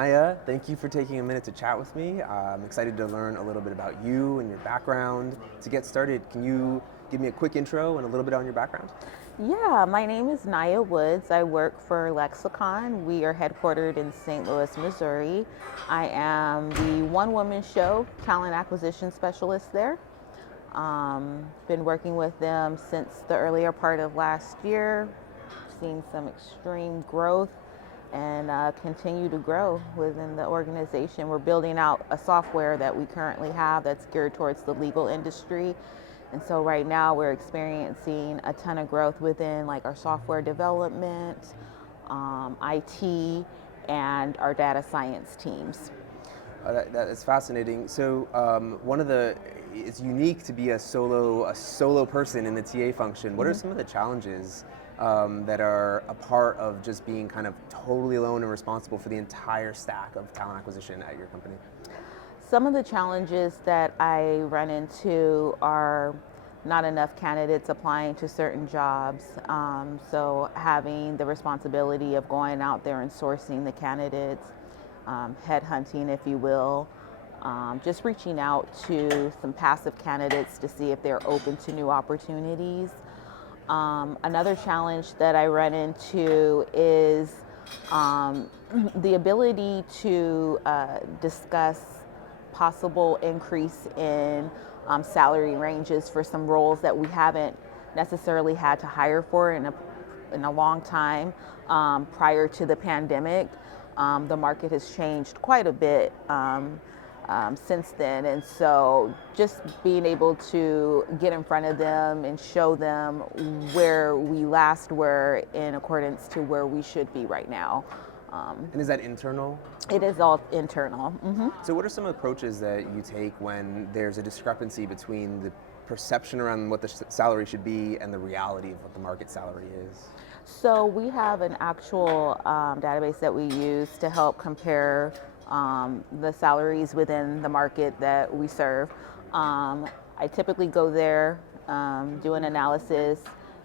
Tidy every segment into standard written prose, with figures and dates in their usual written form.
Naya, thank you for taking a minute to chat with me. I'm excited to learn a little bit about you and your background. To get started, can you give me a quick intro and a little bit on your background? Yeah, my name is Naya Woods. I work for Lexicon. We are headquartered in St. Louis, Missouri. I am the one-woman show talent acquisition specialist there. Been working with them since the earlier part of last year, seeing some extreme growth and continue to grow within the organization. We're building out a software that we currently have that's geared towards the legal industry. And so right now we're experiencing a ton of growth within like our software development, IT, and our data science teams. That is fascinating. So it's unique to be a solo person in the TA function. What are some of the challenges that are a part of just being kind of totally alone and responsible for the entire stack of talent acquisition at your company? Some of the challenges that I run into are not enough candidates applying to certain jobs. So having the responsibility of going out there and sourcing the candidates, headhunting, if you will, just reaching out to some passive candidates to see if they're open to new opportunities. Another challenge that I run into is the ability to discuss possible increase in salary ranges for some roles that we haven't necessarily had to hire for in a long time prior to the pandemic. The market has changed quite a bit since then, and so just being able to get in front of them and show them where we last were in accordance to where we should be right now. And is that internal? It is all internal. So what are some approaches that you take when there's a discrepancy between the perception around what the salary should be and the reality of what the market salary is? So we have an actual database that we use to help compare the salaries within the market that we serve. I typically go there, do an analysis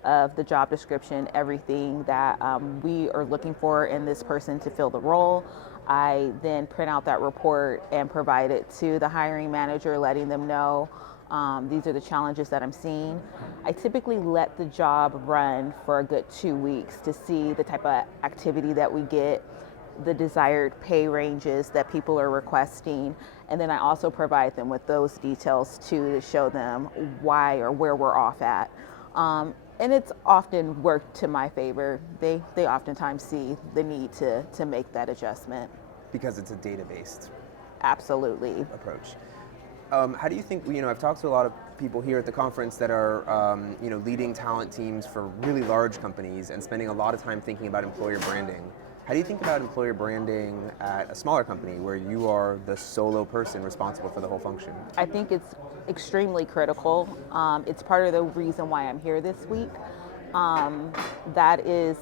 of the job description, everything that we are looking for in this person to fill the role. I then print out that report and provide it to the hiring manager, letting them know these are the challenges that I'm seeing. I typically let the job run for a good 2 weeks to see the type of activity that we get, the desired pay ranges that people are requesting, and then I also provide them with those details too to show them why or where we're off at. And it's often worked to my favor. They oftentimes see the need to make that adjustment. Because it's a data-based Absolutely. approach. How do you think, I've talked to a lot of people here at the conference that are, leading talent teams for really large companies and spending a lot of time thinking about employer branding. How do you think about employer branding at a smaller company where you are the solo person responsible for the whole function? I think it's extremely critical. It's part of the reason why I'm here this week. That is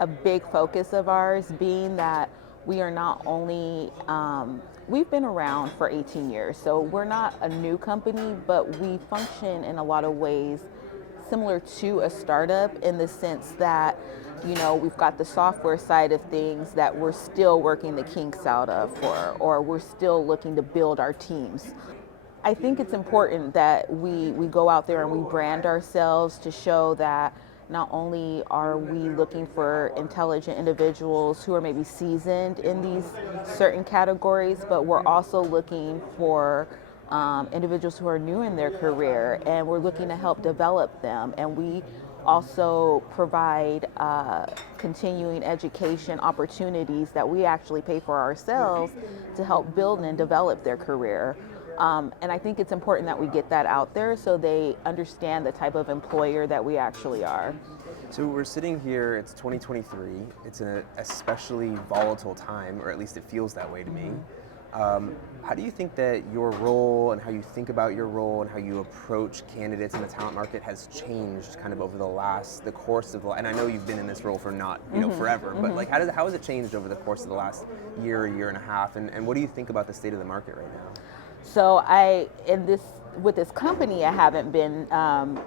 a big focus of ours, being that we are not only, we've been around for 18 years, so we're not a new company, but we function in a lot of ways similar to a startup in the sense that, we've got the software side of things that we're still working the kinks out of or we're still looking to build our teams. I think it's important that we go out there and we brand ourselves to show that not only are we looking for intelligent individuals who are maybe seasoned in these certain categories, but we're also looking for individuals who are new in their career, and we're looking to help develop them. And we also provide continuing education opportunities that we actually pay for ourselves to help build and develop their career. And I think it's important that we get that out there so they understand the type of employer that we actually are. So we're sitting here, it's 2023, it's an especially volatile time, or at least it feels that way to me. How do you think that your role and how you think about your role and how you approach candidates in the talent market has changed kind of over the course of and I know you've been in this role for not, forever, but like how has it changed over the course of the last year and a half, and what do you think about the state of the market right now? So in this with this company, I haven't been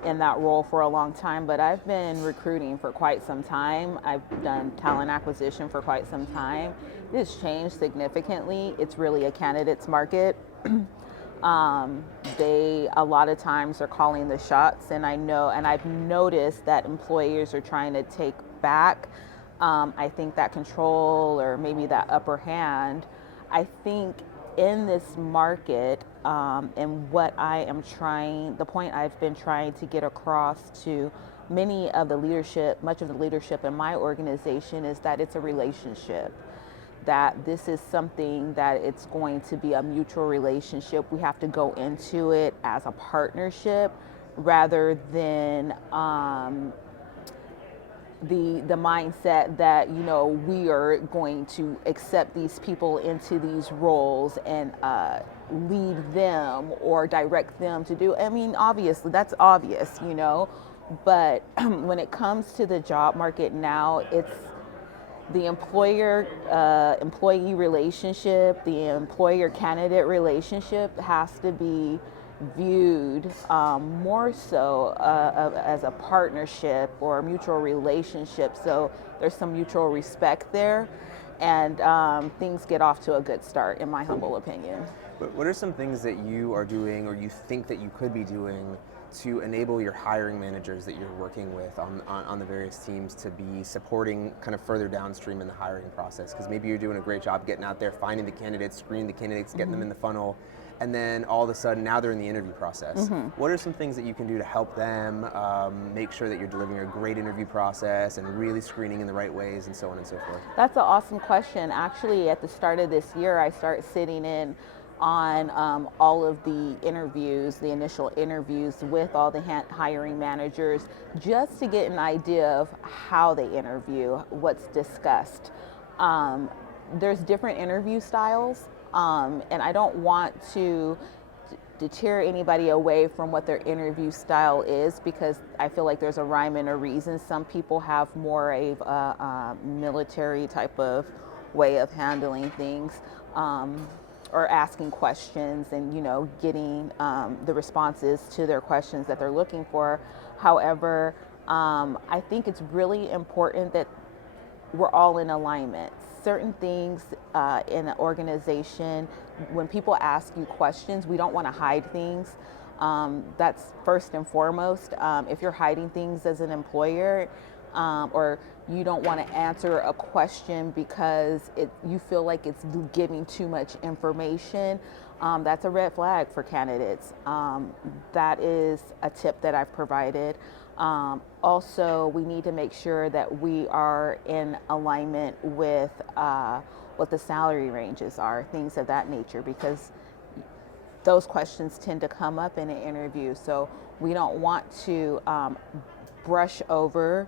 in that role for a long time, but I've been recruiting for quite some time. I've done talent acquisition for quite some time. It's changed significantly. It's really a candidate's market. They a lot of times are calling the shots, and I've noticed that employers are trying to take back, I think, that control or maybe that upper hand. I think in this market, and the point I've been trying to get across to much of the leadership in my organization is that it's a relationship, that this is something that it's going to be a mutual relationship. We have to go into it as a partnership rather than the mindset that we are going to accept these people into these roles and lead them or direct them to do. I mean, obviously that's obvious, but when it comes to the job market now, it's the employer employee relationship, the employer candidate relationship has to be viewed more so as a partnership or a mutual relationship. So there's some mutual respect there, and things get off to a good start, in my humble opinion. But what are some things that you are doing or you think that you could be doing to enable your hiring managers that you're working with on the various teams to be supporting kind of further downstream in the hiring process? Because maybe you're doing a great job getting out there, finding the candidates, screening the candidates, getting them in the funnel, and then all of a sudden now they're in the interview process. What are some things that you can do to help them make sure that you're delivering a great interview process and really screening in the right ways and so on and so forth? That's an awesome question. Actually, at the start of this year, I started sitting in on all of the interviews, the initial interviews with all the hiring managers, just to get an idea of how they interview, what's discussed. There's different interview styles, and I don't want to deter anybody away from what their interview style is, because I feel like there's a rhyme and a reason. Some people have more of a military type of way of handling things. Or asking questions and getting the responses to their questions that they're looking for. However, I think it's really important that we're all in alignment. Certain things in an organization, when people ask you questions, we don't want to hide things. That's first and foremost. If you're hiding things as an employer, or you don't want to answer a question because you feel like it's giving too much information, that's a red flag for candidates. That is a tip that I've provided. Also, we need to make sure that we are in alignment with what the salary ranges are, things of that nature, because those questions tend to come up in an interview. So we don't want to brush over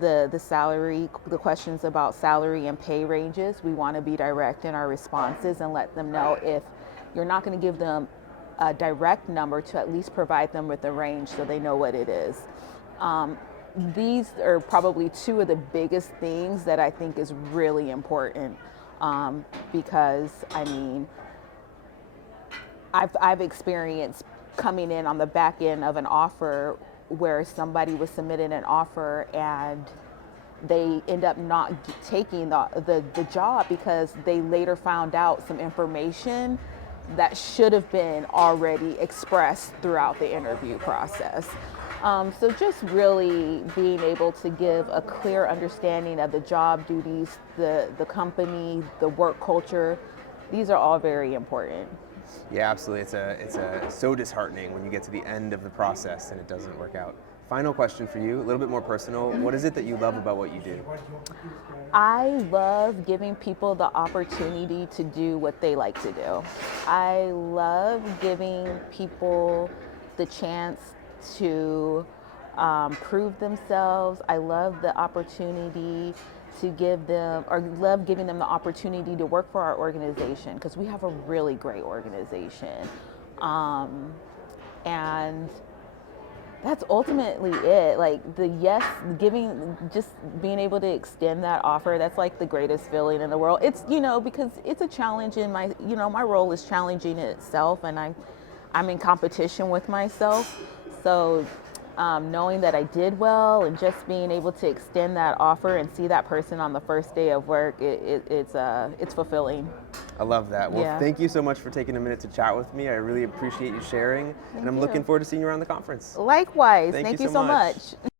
the questions about salary and pay ranges. We want to be direct in our responses and let them know, if you're not going to give them a direct number, to at least provide them with a range so they know what it is. These are probably two of the biggest things that I think is really important, because I mean, I've experienced coming in on the back end of an offer where somebody was submitted an offer and they end up not taking the job because they later found out some information that should have been already expressed throughout the interview process. So just really being able to give a clear understanding of the job duties, the company, the work culture, these are all very important. Yeah, absolutely. It's so disheartening when you get to the end of the process and it doesn't work out. Final question for you, a little bit more personal. What is it that you love about what you do? I love giving people the opportunity to do what they like to do. I love giving people the chance to prove themselves. I love the opportunity to give them, or love giving them the opportunity to work for our organization, because we have a really great organization. And that's ultimately it. Like just being able to extend that offer, that's like the greatest feeling in the world. It's, because it's a challenge in my role is challenging in itself, and I I'm in competition with myself. So knowing that I did well and just being able to extend that offer and see that person on the first day of work, it's fulfilling. I love that. Well, Yeah. thank you so much for taking a minute to chat with me. I really appreciate you sharing, and I'm you. looking forward to seeing you around the conference. Likewise, Thank thank you you so so much. much.